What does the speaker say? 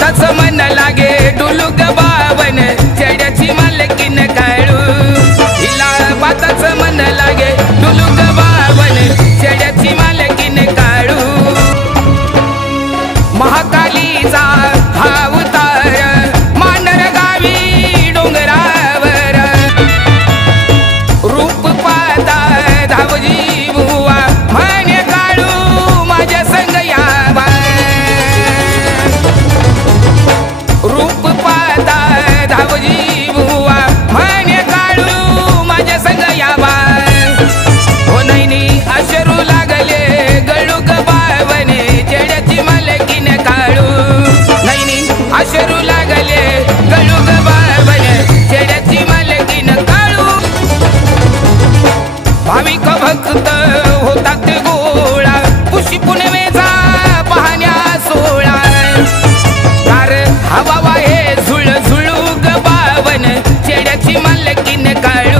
पाताच मन लागे डुलुक बावन चेड्याची मालकीन काळू हिला पाताच मन लागे डुलुक बावन चेड्याची मालकीन काळू महाकालीचा हा अवतार मांडर गावी डोंगरावर रूप पाहता धावजी बुवा म्हणे काळू माझ्या संग यावा रूप पाहता धावजी बुवा म्हणे काळू माझ्या संग यावा हो नैनी अशरू लागले गळूक बावने चेड्याची मालकीन काळू नैनी अशरू लागले गळूक बावने चेड्याची मालकीन काळू भाविक भक्त होतात गोळा पुशी पुनवेचा पाहण्या सोळा कार हवा हे झुळ झुळूक बावन चेड्याची मालकीन काळू